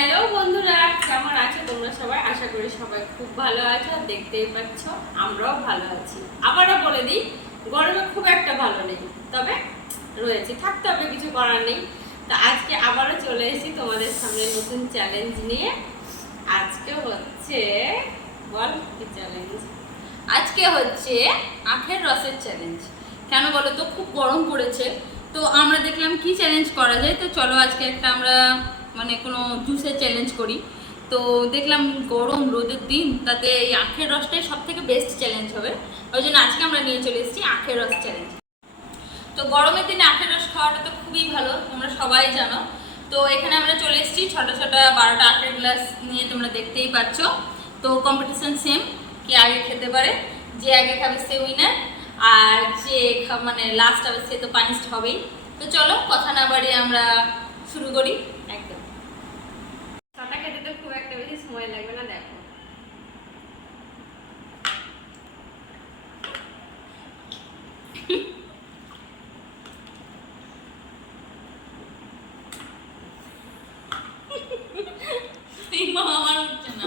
Hello বন্ধুরা, কেমন আছো তোমরা সবাই? আশা করি সবাই খুব ভালো আছো। দেখতেই পাচ্ছ আমরাও ভালো আছি। আবারও বলে দিই, গরমে খুব একটা ভালো নেই, তবে রয়েছে, থাকতে হবে, কিছু করার নেই। তো আজকে আবারও চলে এসেছি তোমাদের সামনে নতুন চ্যালেঞ্জ নিয়ে। আজকে হচ্ছে বল কি চ্যালেঞ্জ? আজকে হচ্ছে আখের রসের চ্যালেঞ্জ। কেন বলো তো, খুব গরম পড়েছে, তো আমরা দেখলাম কি চ্যালেঞ্জ করা যায়। তো চলো আজকে একটা আমরা কোনো জুসের চ্যালেঞ্জ করি। তো দেখলাম গরম রোদের দিন, তাতে এই আখের রসটাই সব থেকে বেস্ট চ্যালেঞ্জ হবে। ওই জন্য আজকে আমরা নিয়ে চলে এসেছি আখের রস চ্যালেঞ্জ। তো গরমের দিনে আখের রস খাওয়াটা তো খুবই ভালো, তোমরা সবাই জানো। তো এখানে আমরা চলে এসেছি ছোটো ছোটো 12টা আখের গ্লাস নিয়ে, তোমরা দেখতেই পাচ্ছ। তো কম্পিটিশন সেম, কে আগে খেতে পারে, যে আগে খাবে সে উইনার, আর যে লাস্ট হবে সে তো পানিশড হবেই। তো চলো কথা না বাড়িয়ে আমরা শুরু করি। একদম ছটা খেতে তো খুব একটা বেশি সময় লাগবে না। দেখো আমার হচ্ছে না।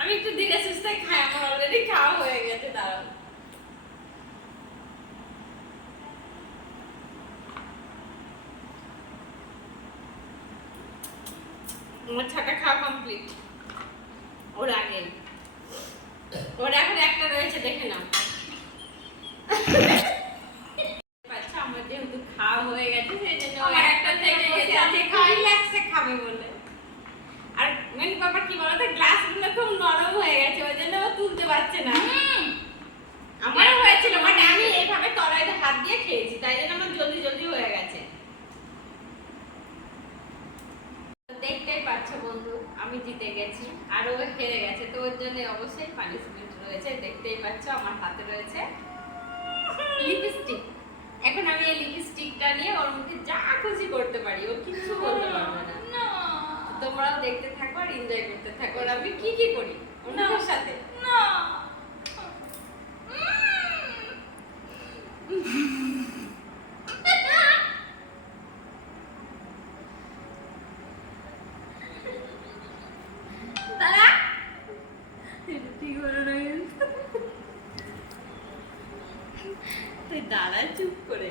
আমি একটু ধীরে সুস্থে খাই, আমার অলরেডি খাওয়া হয়ে গেছে। দাঁড়াও, আমার ছাটা খাওয়া কমপ্লিট। ওর আগে ওর এখন একটা রয়েছে, দেখে নাও। আচ্ছা, আমার যেহেতু খাওয়া হয়ে গেছে সেই জন্য আমার একটা থেকে বসে আছে, খাওয়াই লাগছে খাবে বলে। আর মেন ব্যাপার কি বলতো, গ্লাসগুলো খুব নরম হয়ে গেছে, ওই জন্য ও তুলতে পারছে না। আমারও হয়েছিল, বাট আমি এইভাবে কড়াইতে হাত দিয়ে খেয়েছি, তাই জন্য আমার জলদি জলদি হয়ে গেছে। দেখতেই পাচ্ছ বন্ধু, আমি জিতে গেছি আর ও হেরে গেছে, তো ওর জন্য অবশ্যই পানিশমেন্ট রয়েছে। দেখতেই পাচ্ছ আমার হাতে রয়েছে লিপস্টিক। এখন আমি এই লিপস্টিকটা নিয়ে ওর মুখে যা খুশি করতে পারি, ও কিছু বলতে পারবে না। তোমরাও দেখতে থাকো আর এনজয় করতে থাকো। আর আমি কি কি করি ওর সাথে। না দাঁড়া, ঠিক হলো না কিন্তু। তুই দাঁড়া চুপ করে।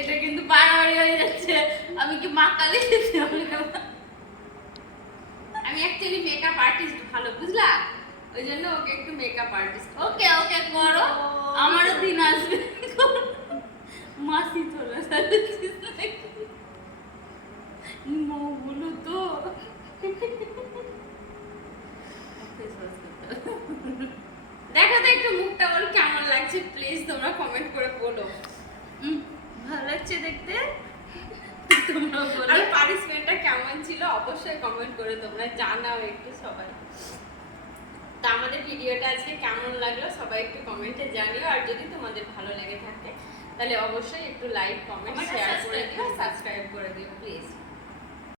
এটা কিন্তু বাড়াবাড়ি হয়ে যাচ্ছে। আমি কি মা কালী? আমি অ্যাকচুয়ালি মেকআপ আর্টিস্ট ভালো, বুঝলা? ওই জন্য ওকে একটু মেকআপ আর্টিস্ট। ওকে ওকে করো, আমারও দিন আসবে। মাসি চলে যাচ্ছিস নাকি? মৌ বলো তো। দেখো তো একটু মুখটা ওর কেমন লাগছে, প্লিজ তোমরা কমেন্ট করে বলো। ভালো লাগছে দেখতে, তোমরা বলো। আর পানিশমেন্টটা কেমন ছিল অবশ্যই কমেন্ট করে তোমরা জানাও একটু সবাই। তো আমাদের ভিডিওটা আজকে কেমন লাগলো সবাই একটু কমেন্টে জানিও। আর যদি তোমাদের ভালো লেগে থাকে তাহলে অবশ্যই একটু লাইক, কমেন্ট, শেয়ার করে দিও, সাবস্ক্রাইব করে দিও প্লিজ।